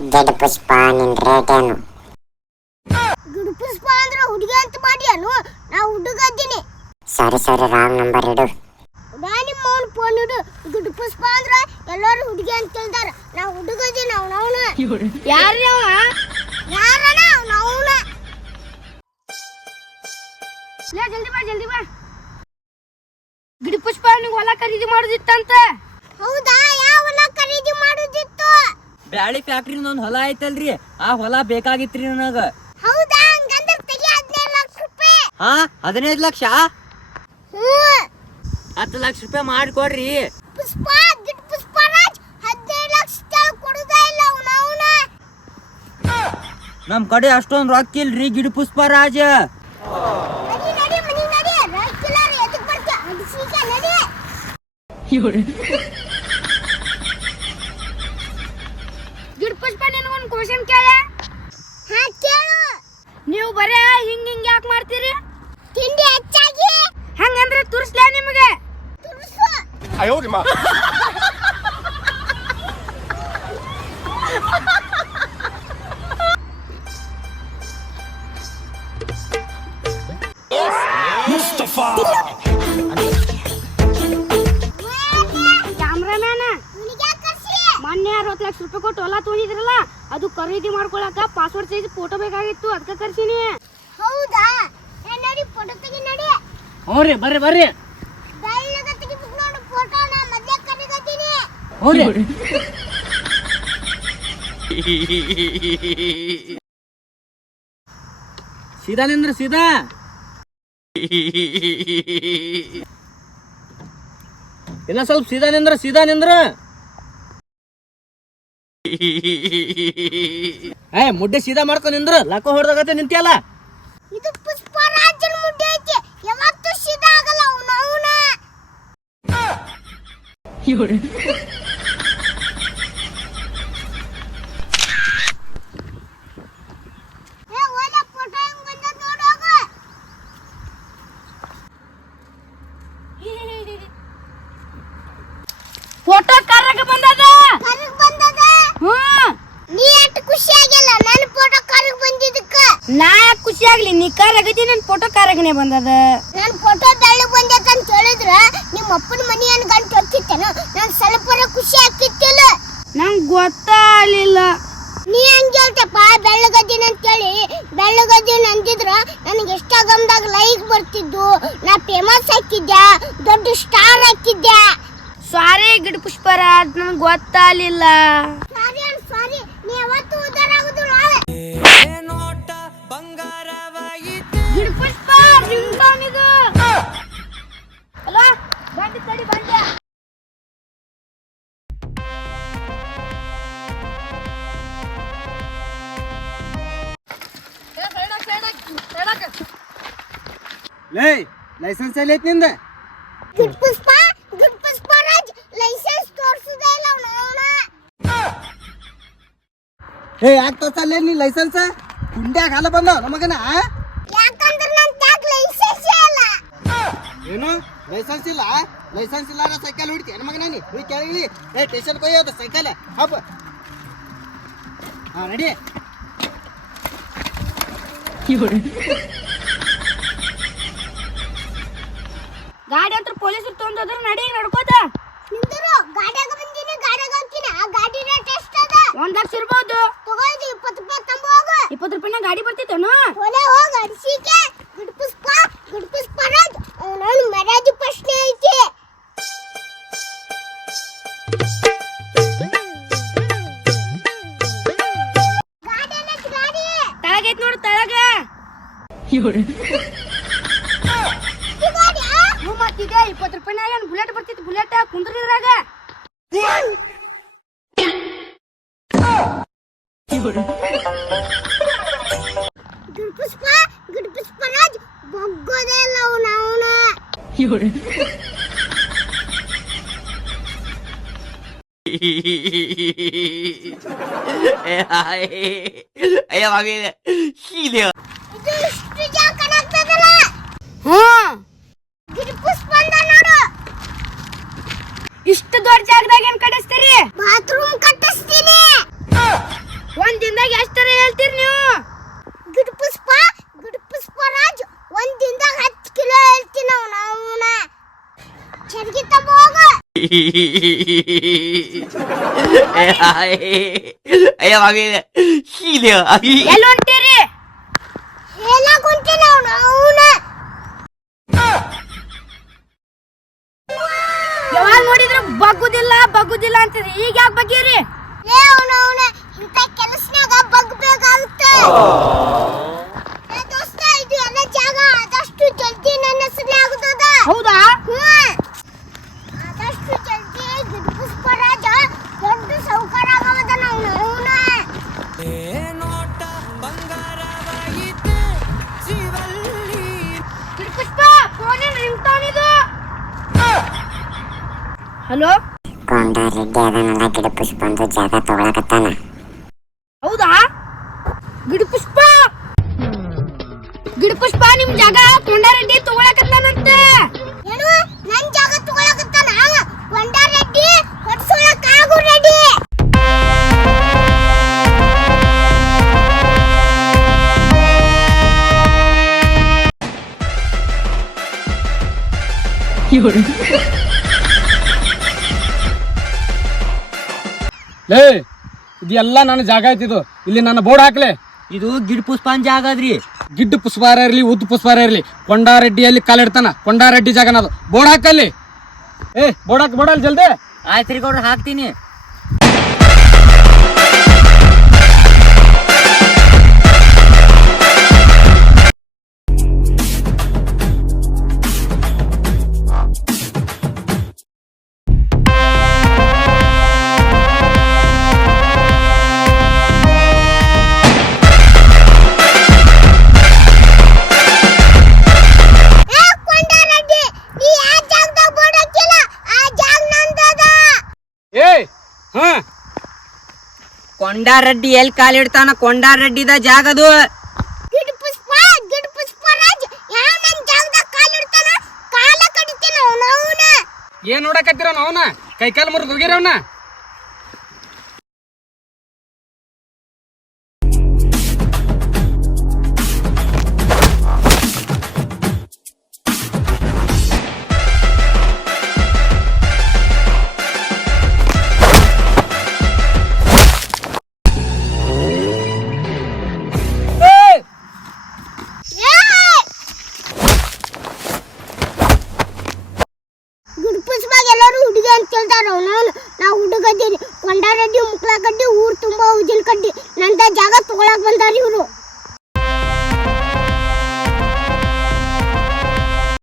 ಜಡ್ ಪುಷ್ಪ ನಿನ್ ರೇಟ್ ಏನು ಗಿಡ ಪುಷ್ಪ ಅಂದ್ರೆ ಹುಡುಗಿ ಅಂತ ಮಾಡ್ಯಾನು? ನಾ ಹುಡುಗ ಅದ್ದೀನಿ ಸಾರಿ ಸಾರಿ ರಾಂಗ್ ನಂಬರ್ ಇಡು. ನಾ ನಿಮ್ಮ ಅವ್ನ ಫೋನ್ ಇಡು. ಗಡು ಪುಷ್ಪ ಅಂದ್ರೆ ಎಲ್ಲರೂ ಹುಡುಗಿ ಅಂತ ಹೇಳ್ತಾರ ನಾ ಹುಡುಗ ಅದ್ದೀನಿ ಅವ್ನ ಅವನ. ಯಾರು ಅವ ಯಾರು ಅವ್ನ ಅವನ. ಲೇ ಜಲ್ದಿ ಬಾ ಜಲ್ದಿ ಬಾ. ಗಿಡ ಪುಷ್ಪ ನಿಂಗೆ ಹೊಲ ಖರೀದಿ ಮಾಡೋದಿತ್ತಂತ? ಹೌದಾ? ಬ್ಯಾಳಿ ಫ್ಯಾಕ್ಟ್ರಿ ಒಂದು ಹೊಲ ಐತಲ್ರಿ. ಆ ಹೊಲ ಬೇಕಾಗಿತ್ರಿ ನನಗ. ಹೌದಾ? ಹಂಗಂದ್ರೆ ತೆಗಿ ಹದಿನೈದು ಲಕ್ಷ ರೂಪಾಯಿ. ಹಾ ಹದಿನೈದು ಲಕ್ಷ? ಹ್ಞೂ. ಹತ್ತು ಲಕ್ಷ ರೂಪಾಯಿ ಮಾಡಿಕೊಡ್ರಿ. ಪುಷ್ಪ ಗಿಡ ಪುಷ್ಪರಾಜ್ ಹದಿನೈದು ಲಕ್ಷ ಕೆಳಗ್ ಕೊಡುದೇ ಇಲ್ಲ ಅವನ ನಮ್ ಕಡೆ ಅಷ್ಟೊಂದು ರೊಕ್ಕ ಇಲ್ರಿ ಗಿಡ ಪುಷ್ಪರಾಜ ನಡಿ ನಡಿ ಮನಿ ನಡಿ. ರಕ್ಕಿಲಾರ ಎದಕ್ ಬರ್ತೀಯ? ಅಡಿಸಿಕ ನಡಿ ಗಿಡ ಪುಷ್ಪ ನಿನಗೊಂದು ಕ್ವಶನ್ ಕೇಳ ಹಾ ಕೇಳು ನೀವು ಬರೇ ಹಿಂಗ ಹಿಂಗ ಯಾಕೆ ಮಾಡ್ತೀರಿ? ತಿಂಡಿ ಹೆಚ್ಚಾಗಿ ಹಂಗಂದ್ರೆ ತುರ್ಸ್ಲೇ ನಿಮಗೆ. ತುರ್ಸು. ಅರವತ್ತು ಲಕ್ಷ ರೂಪಾಯಿ ಕೊಟ್ಟು ಹೊಲ ತೊಗೊಂಡಿದ್ರಲ್ಲ ಅದು ಖರೀದಿ ಮಾಡ್ಕೊಳಕ ಪಾಸ್ವರ್ಡ್ ಸೈಜ್ ಫೋಟೋ ಬೇಕಾಗಿತ್ತು ಅದಕ್ಕೆ ಕರ್ಸಿನಿ. ಹೌದಾ? ಏ ನಡಿ ಫೋಟೋ ತೆಗಿ ನಡಿ. ಹ್ಞೂ ರೀ ಬರ್ರಿ ಬರ್ರಿ. ಬೆಳ್ಳಗ ತೆಗಿಬೇಕು ನೋಡು ಫೋಟೋ ನಾ ಮೊದ್ಲೇ ಕರಿಗತ್ತೀನಿ ಹ್ಞೂ ರೀ. ಸೀದಾ ನಿಂದ್ರ ಸೀದಾ. ಇನ್ನ ಸ್ವಲ್ಪ ಸೀದಾ ನಿಂದ್ರ ಸೀದಾ ನಿಂದ್ರ. ಏ ಮುಡ್ಡೆ ಸೀದಾ ಮಾಡ್ಕೊ ನಿಂದ್ರು. ಲಕ್ಕ ಹೊಡೆದಾಗತ್ತೆ ನಿಂತಿಯಲ್ಲ? ಇದು ಪುಷ್ಪರಾಜನ ಮುಡ್ಡೆ ಐತಿ. ಯಾವತ್ತೂ ಸೀದಾ ಆಗಲ್ಲ ಅವನ ಅವನ ಏ ಓದ ಫೋಟೋ ಹೆಂಗ್ ಬಂದದ ನೋಡು ಹೋಗು ಫೋಟೋ ಕರ್ರಗ ಬಂದದ ಕರಗ್ ಬಂದದ ಹ್ಮ್ ನೀ ಎಷ್ಟು ಖುಷಿ ಆಗಿಲ್ಲ ನನ್ನ ಫೋಟೋ ಕರಗ್ ಬಂದಿದ್ದಕ್ಕ ನಾ ಯಾಕೆ ಖುಷಿ ಆಗ್ಲಿ? ನೀ ಕರಗತಿ ನನ್ ಫೋಟೋ ಕರಗನೆ ಬಂದದ. ನನ್ನ ಫೋಟೋ ತಳ್ಳಿ ಬಂದೈತ ಅಂತ ಹೇಳಿದ್ರ ನಿಮ್ಮ ಅಪ್ಪನ ಮನಿ ಅನ್ ಗಂಟು ಹೊಕ್ಕಿತ್ತೇನ ನಾನು ಸ್ವಲ್ಪ ಖುಷಿ ಆಗ್ತಿತ್ತಿಲ್ಲ. ನಂಗ್ ಗೊತ್ತಾಗ್ಲಿಲ್ಲ. ನೀ ಹಂಗ ಹೇಳ್ತಪ್ಪ? ಬೆಳ್ಳಗದ್ದೀನ ಅಂತೇಳಿ ಬೆಳ್ಳಗದ್ದೀನ ಅಂದಿದ್ರ ನನಗೆ ಇನ್ಸ್ಟಾಗ್ರಾಮ್ದಾಗ ಲೈಕ್ ಬರ್ತಿದ್ದು ನಾ ಫೇಮಸ್ ಹಾಕಿದ್ದೆ ದೊಡ್ಡ ಸ್ಟಾರ್ ಹಾಕಿದ್ದೆ ಸಾರಿ ಗಿಡ ಪುಷ್ಪರ ಅದು ನನಗೆ ಗೊತ್ತಾಗ್ಲಿಲ್ಲ. ಲೇ ಲೈಸೆನ್ಸ್ ಎಲ್ಲ ಐತಿ ನಿಂದ? ಗುಡ್ ಪುಷ್ಪ ಗುಡ್ ಪುಷ್ಪರಾಜ್ ಲೈಸೆನ್ಸ್ ತೋರ್ಸುದೇ ಇಲ್ಲ ಅವನ ಏ ಯಾಕೆ ತೋರ್ಸಲ್ಲ ನೀ ಲೈಸೆನ್ಸ್ ಕುಂಡ್ಯಾಗ ಹಾಲ ಬಂದ ನಮಗನ ಯಾಕಂದ್ರೆ ಟ್ಯಾಗ್ ಲೈಸೆನ್ಸ್ ಇಲ್ಲ. ಏನು? ಲೈಸೆನ್ಸ್ ಇಲ್ಲ ಲೈಸೆನ್ಸ್ ಇಲ್ಲ ಸೈಕಲ್ ಹೊಡಿತಿ ಏನು ಮಗನ ನೀ? ಹೋಗಿ ಕೇಳಿ ಏ ಸ್ಟೇಷನ್ ಹೋದ ಸೈಕಲ್ ಹಬ್ಬ. ಹಾ ನಡಿ ಗಾಡಿ ಅಂತ ಪೊಲೀಸ್ ತೊಗೊಂಡೋದ್ರ ನಡಿ ನಡ್ಕೋತ. ನಿಂದರು ಗಾಡಿಯಾಗ ಬಂದಿನಿ ಗಾಡಿಯಾಗ ಹೋಗ್ತೀನಿ. ಆ ಗಾಡಿ ರೇಟ್ ಎಷ್ಟ ಅದ. ಒಂದ್ ಲಕ್ಷ ಇರ್ಬೋದು. ತಗೋಯ್ದು ಇಪ್ಪತ್ತು ರೂಪಾಯಿ ತಂಬ ಹೋಗು. ಇಪ್ಪತ್ತು ರೂಪಾಯಿನ ಗಾಡಿ ಬರ್ತಿತ್ತೇನು ಒಲೆ ಹೋಗ ಅಡಿಸಿಕೆ ಗುಡ್ ಪುಷ್ಪ ಗುಡ್ ಪುಷ್ಪರಾಜ್ ಅವನವನು ಮರ್ಯಾದೆ ಪ್ರಶ್ನೆ ಐತಿ. ಗಾಡಿ ತಳಗೈತ್ ನೋಡು ತಳಗ. ಇಪ್ಪತ್ತು ರೂಪಾಯಿನಾಗ ಏನು ಬುಲೆಟ್ ಬರ್ತಿತ್ತು. ಬುಲೆಟ್ ಕುಂದ್ರಿದ್ರಾಗ ಗುಡ್ಪುಷ್ಪ ಪುಷ್ಪ ಗುಡ್ ಪುಷ್ಪರಾಜ್ ಬಗ್ಗೋದೇ ಇಲ್ಲ ಅವನ ಅವನ. ಅಯ್ಯ ಮಗ ಇಷ್ಟು ದೊಡ್ಡ ಜಾಗದಾಗ ಏನ್ ಕಟ್ಟಿಸ್ತೀರಿ? ಬಾತ್ರೂಮ್ ಕಟ್ಟಿಸ್ತೀನಿ. ಒಂದ್ ದಿನದಾಗ ಎಷ್ಟರ ಹೇಳ್ತೀರಿ ನೀವು? ಗುಡ್ ಪುಷ್ಪ ಗುಡ್ ಪುಷ್ಪರಾಜ್ ಒಂದ್ ದಿನದಾಗ ಹತ್ತು ಕಿಲೋ ಹೇಳ್ತೀನಿ ಅವನ ಅವನ ಚರ್ಗಿ ತಗೋಗ ಎಲ್ಲ ಹೊಂಟೀರಿ? ಎಲ್ಲ ಕುಂತೀನಿ ಅವನ ಅವನ ಯಾವಾಗ ನೋಡಿದ್ರೆ ಬಗ್ಗುದಿಲ್ಲ ಬಗ್ಗುದಿಲ್ಲ ಅಂತಿದ್ರಿ. ಈಗ ಯಾಕೆ ಬಗ್ಗೀರಿ? ಹಲೋ? ಕೊಂಡ ರೆಡ್ಡಿ ಅದನ್ನೆಲ್ಲ ಗಿಡ ಜಾಗ ತಗೊಳಕತ್ತಾನ. ಹೌದಾ? ಗಿಡ ಪುಷ್ಪ? ಗಿಡ ಪುಷ್ಪ ನಿಮ್ ಜಾಗ ಕೊಂಡಾರೆಡ್ಡಿ ತಗೊಳಕತ್ತಾನಂತೆ ಏನು? ನನ್ ಜಾಗ ತಗೊಳಕತ್ತಾನ? ಅವ ಕೊಂಡ ರೆಡ್ಡಿ. ಹೊಡ್ಸೊಳಕ್ ಆಗು ರೆಡ್ಡಿ ಲೇ ಇದೆಲ್ಲ ನನ್ನ ಜಾಗ ಐತಿ ಇದು. ಇಲ್ಲಿ ನನ್ನ ಬೋರ್ಡ್ ಹಾಕ್ಲೆ. ಇದು ಗಿಡ್ ಪುಷ್ಪಾನ್ ಜಾಗ ಅದ್ರಿ ಗಿಡ್ಡ ಪುಷ್ಪಾರ ಇರ್ಲಿ ಉದ್ದು ಪುಷ್ಪಾರ ಇರ್ಲಿ. ಕೊಂಡಾರೆಡ್ಡಿಯಲ್ಲಿ ಕಾಲಿಡ್ತಾನ ಕೊಂಡಾರೆಡ್ಡಿ ಜಾಗನದು ಬೋರ್ಡ್ ಹಾಕಲ್ಲಿ. ಏ ಬೋರ್ಡ್ ಹಾಕಿ ಬೋರ್ಡ್ ಅಲ್ಲಿ ಜಲ್ದಿ. ರೀ ಗೌಡ್ರ ಹಾಕ್ತೀನಿ. ಕೊಂಡಾರೆಡ್ಡಿ ಎಲ್ಲಿ ಕಾಲಿಡ್ತಾನ ಕೊಂಡಾರೆಡ್ಡಿದ ಜಾಗದು. ಏನ್ ನೋಡಕತ್ತಿರ ಅವನ? ಕೈ ಕಾಲು ಮುರಿದು ಹೋಗಿರ ಕಡ್ಡಿ ಮುಕ್ಲಾ ಕಡ್ಡಿ ಊರ್ ತುಂಬಾ ಉಜಿಲ್ ಕಡ್ಡಿ. ನಂದ ಜಾಗ ತಗೊಳಕ್ ಬಂದಾರ ಇವ್ರು.